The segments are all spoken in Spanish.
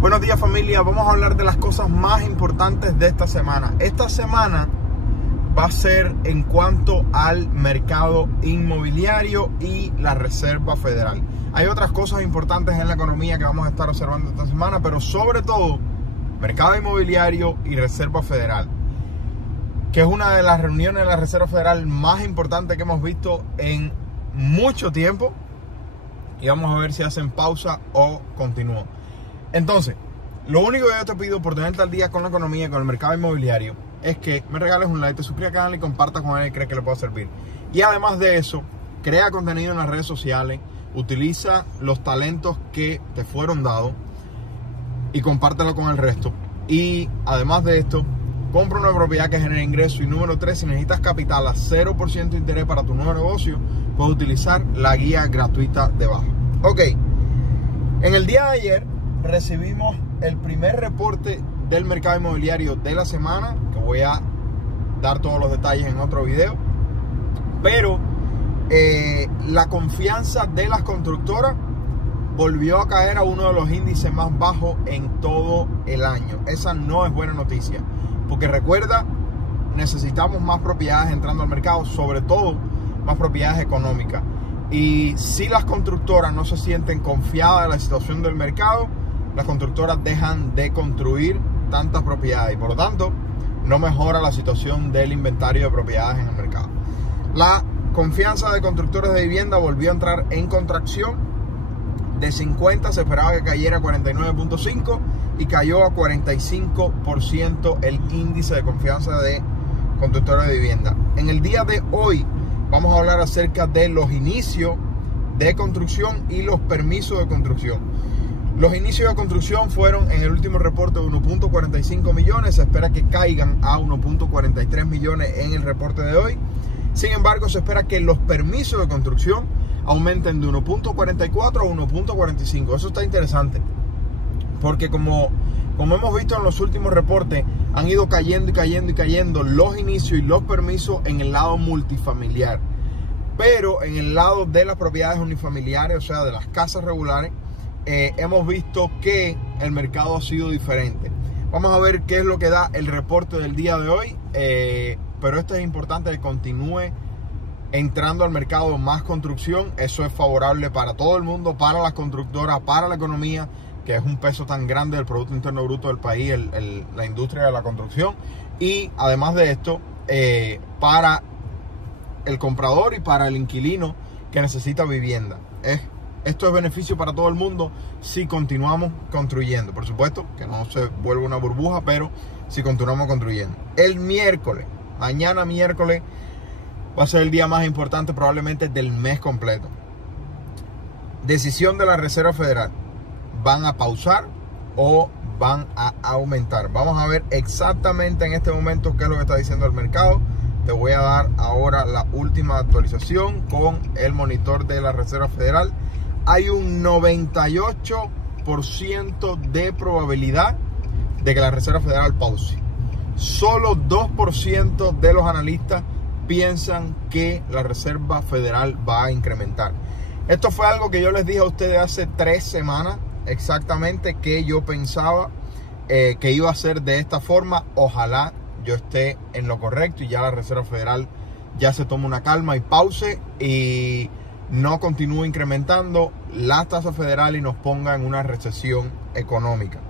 Buenos días, familia. Vamos a hablar de las cosas más importantes de esta semana. Esta semana va a ser en cuanto al mercado inmobiliario y la Reserva Federal. Hay otras cosas importantes en la economía que vamos a estar observando esta semana, pero sobre todo mercado inmobiliario y Reserva Federal, que es una de las reuniones de la Reserva Federal más importantes que hemos visto en mucho tiempo. Y vamos a ver si hacen pausa o continúan. Entonces, lo único que yo te pido por tenerte al día con la economía y con el mercado inmobiliario es que me regales un like, te suscribas al canal y compartas con él y crees que le pueda servir. Y además de eso, crea contenido en las redes sociales, utiliza los talentos que te fueron dados y compártelo con el resto. Y además de esto, compra una propiedad que genere ingreso. Y número 3, si necesitas capital a 0% de interés para tu nuevo negocio, puedes utilizar la guía gratuita debajo. Ok, en el día de ayer recibimos el primer reporte del mercado inmobiliario de la semana, que voy a dar todos los detalles en otro video. Pero la confianza de las constructoras volvió a caer a uno de los índices más bajos en todo el año. Esa no es buena noticia, porque recuerda, necesitamos más propiedades entrando al mercado, sobre todo más propiedades económicas. Y si las constructoras no se sienten confiadas en la situación del mercado, las constructoras dejan de construir tantas propiedades y por lo tanto no mejora la situación del inventario de propiedades en el mercado. La confianza de constructores de vivienda volvió a entrar en contracción. De 50 se esperaba que cayera a 49.5 y cayó a 45% el índice de confianza de constructores de vivienda. En el día de hoy vamos a hablar acerca de los inicios de construcción y los permisos de construcción. Los inicios de construcción fueron en el último reporte de 1.45 millones. Se espera que caigan a 1.43 millones en el reporte de hoy. Sin embargo, se espera que los permisos de construcción aumenten de 1.44 a 1.45. Eso está interesante, porque como hemos visto en los últimos reportes, han ido cayendo y cayendo y cayendo los inicios y los permisos en el lado multifamiliar. Pero en el lado de las propiedades unifamiliares, o sea, de las casas regulares, hemos visto que el mercado ha sido diferente. Vamos a ver qué es lo que da el reporte del día de hoy. Pero esto es importante, que continúe entrando al mercado más construcción. Eso es favorable para todo el mundo, para las constructoras, para la economía, que es un peso tan grande del Producto Interno Bruto del país, la industria de la construcción. Y además de esto, para el comprador y para el inquilino que necesita vivienda. Esto es beneficio para todo el mundo si continuamos construyendo. Por supuesto que no se vuelve una burbuja, pero si continuamos construyendo. El miércoles, mañana miércoles, va a ser el día más importante probablemente del mes completo. Decisión de la Reserva Federal. ¿Van a pausar o van a aumentar? Vamos a ver exactamente en este momento qué es lo que está diciendo el mercado. Te voy a dar ahora la última actualización con el monitor de la Reserva Federal. Hay un 98% de probabilidad de que la Reserva Federal pause. Solo 2% de los analistas piensan que la Reserva Federal va a incrementar. Esto fue algo que yo les dije a ustedes hace 3 semanas, exactamente, que yo pensaba que iba a ser de esta forma. Ojalá yo esté en lo correcto y ya la Reserva Federal ya se tome una calma y pause y no continúe incrementando las tasas federales y nos ponga en una recesión económica.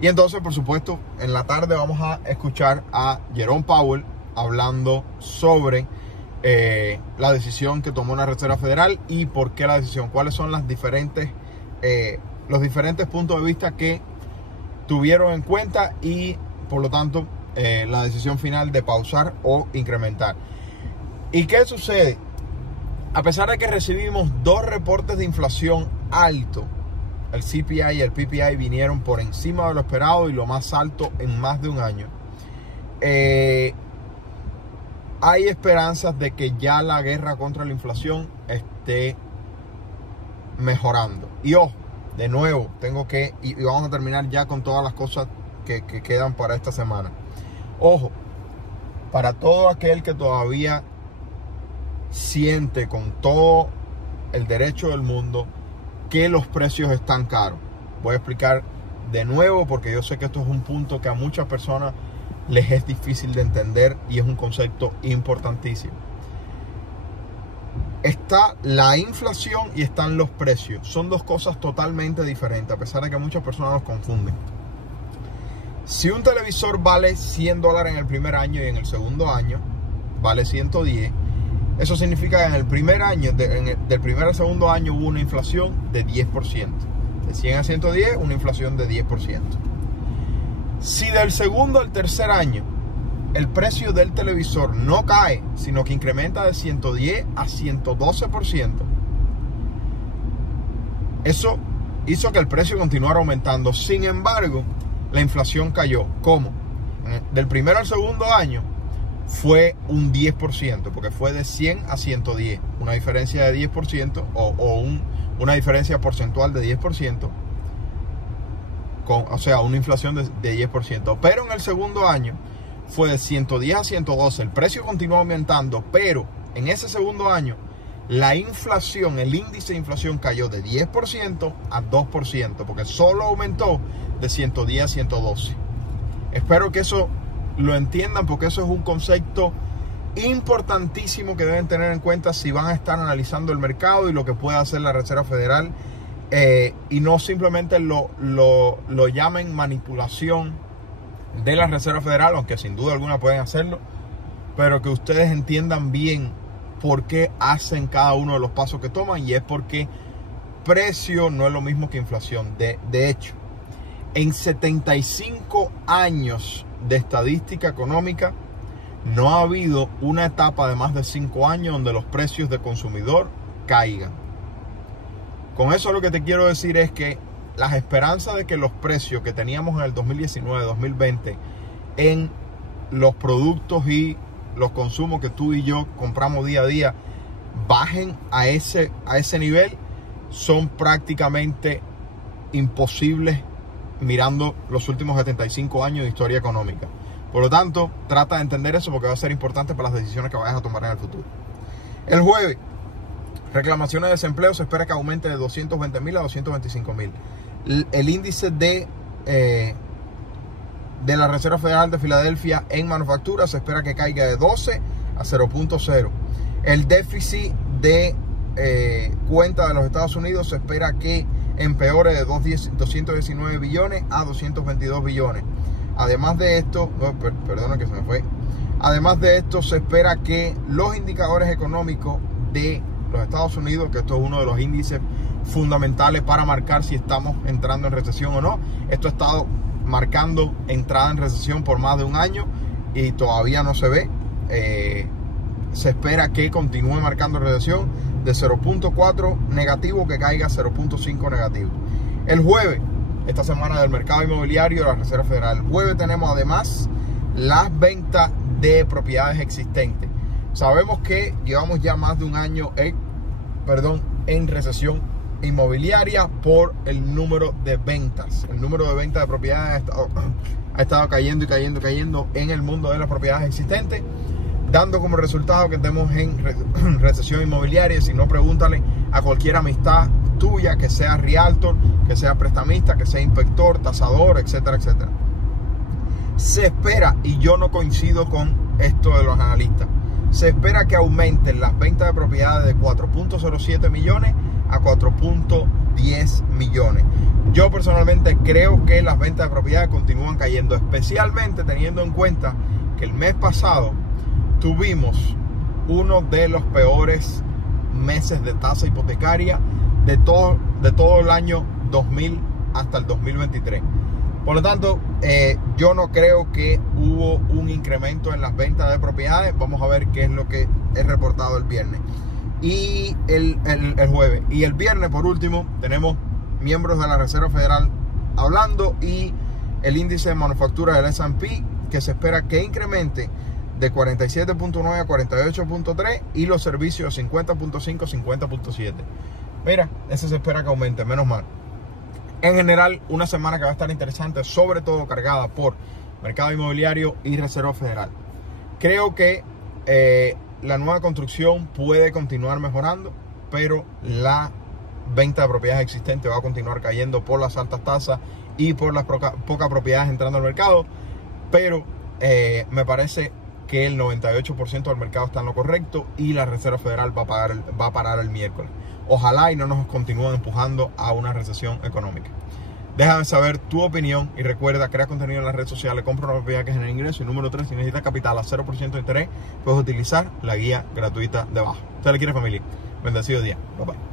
Y entonces, por supuesto, en la tarde vamos a escuchar a Jerome Powell hablando sobre la decisión que tomó la Reserva Federal y por qué la decisión, cuáles son los diferentes puntos de vista que tuvieron en cuenta y por lo tanto la decisión final de pausar o incrementar. ¿Y qué sucede? A pesar de que recibimos 2 reportes de inflación alto, el CPI y el PPI vinieron por encima de lo esperado y lo más alto en más de un año, hay esperanzas de que ya la guerra contra la inflación esté mejorando. Y ojo, de nuevo, y vamos a terminar ya con todas las cosas que quedan para esta semana. Ojo, para todo aquel que todavía siente con todo el derecho del mundo que los precios están caros. Voy a explicar de nuevo, porque yo sé que esto es un punto que a muchas personas les es difícil de entender y es un concepto importantísimo. Está la inflación y están los precios. Son dos cosas totalmente diferentes, a pesar de que muchas personas los confunden. Si un televisor vale $100 en el primer año y en el segundo año vale 110, eso significa que en el primer año, del primer al segundo año, hubo una inflación de 10%. De 100 a 110, una inflación de 10%. Si del segundo al tercer año el precio del televisor no cae, sino que incrementa de 110 a 112%, eso hizo que el precio continuara aumentando. Sin embargo, la inflación cayó. ¿Cómo? Del primero al segundo año fue un 10%, porque fue de 100 a 110, una diferencia de 10% una diferencia porcentual de 10%, o sea, una inflación de 10%. Pero en el segundo año fue de 110 a 112, el precio continuó aumentando, pero en ese segundo año la inflación, el índice de inflación cayó de 10% a 2%, porque solo aumentó de 110 a 112. Espero que eso lo entiendan, porque eso es un concepto importantísimo que deben tener en cuenta si van a estar analizando el mercado y lo que puede hacer la Reserva Federal, y no simplemente lo llamen manipulación de la Reserva Federal, aunque sin duda alguna pueden hacerlo, pero que ustedes entiendan bien por qué hacen cada uno de los pasos que toman, y es porque precio no es lo mismo que inflación. De hecho, en 75 años de estadística económica, no ha habido una etapa de más de 5 años donde los precios de consumidor caigan. Con eso lo que te quiero decir es que las esperanzas de que los precios que teníamos en el 2019-2020 en los productos y los consumos que tú y yo compramos día a día bajen a ese nivel son prácticamente imposibles mirando los últimos 75 años de historia económica. Por lo tanto, trata de entender eso, porque va a ser importante para las decisiones que vayas a tomar en el futuro. El jueves, reclamaciones de desempleo se espera que aumente de 220,000 a 225,000. El índice de la Reserva Federal de Filadelfia en manufactura se espera que caiga de 12 a 0.0. El déficit de cuenta de los Estados Unidos se espera que empeore de 219 billones a 222 billones. Además de esto, perdona que se me fue. Además de esto, se espera que los indicadores económicos de los Estados Unidos, que esto es uno de los índices fundamentales para marcar si estamos entrando en recesión o no. Esto ha estado marcando entrada en recesión por más de un año y todavía no se ve. Se espera que continúe marcando recesión de 0.4 negativo, que caiga a 0.5 negativo. El jueves, esta semana del mercado inmobiliario de la Reserva Federal. El jueves tenemos además las ventas de propiedades existentes. Sabemos que llevamos ya más de un año en recesión inmobiliaria por el número de ventas. El número de ventas de propiedades ha estado cayendo y cayendo en el mundo de las propiedades existentes, dando como resultado que estemos en recesión inmobiliaria. Si no, pregúntale a cualquier amistad tuya, que sea realtor, que sea prestamista, que sea inspector, tasador, etcétera, etcétera. Se espera, y yo no coincido con esto de los analistas, se espera que aumenten las ventas de propiedades de 4.07 millones a 4.10 millones. Yo personalmente creo que las ventas de propiedades continúan cayendo, especialmente teniendo en cuenta que el mes pasado tuvimos uno de los peores meses de tasa hipotecaria de todo el año 2000 hasta el 2023. Por lo tanto, yo no creo que hubo un incremento en las ventas de propiedades. Vamos a ver qué es lo que es reportado el viernes y el jueves. Y el viernes, por último, tenemos miembros de la Reserva Federal hablando, y el índice de manufactura del S&P, que se espera que incremente de 47.9 a 48.3, y los servicios de 50.5 a 50.7. Mira, ese se espera que aumente, menos mal. En general, una semana que va a estar interesante, sobre todo cargada por mercado inmobiliario y Reserva Federal. Creo que la nueva construcción puede continuar mejorando, pero la venta de propiedades existentes va a continuar cayendo por las altas tasas y por las pocas propiedades entrando al mercado, pero me parece que el 98% del mercado está en lo correcto y la Reserva Federal va a parar el miércoles. Ojalá y no nos continúen empujando a una recesión económica. Déjame saber tu opinión y recuerda, crea contenido en las redes sociales, compra una propiedad que genere ingreso. Y número 3, si necesitas capital a 0% de interés, puedes utilizar la guía gratuita debajo. ¿Usted le quiere, familia? Bendecido día. Bye bye.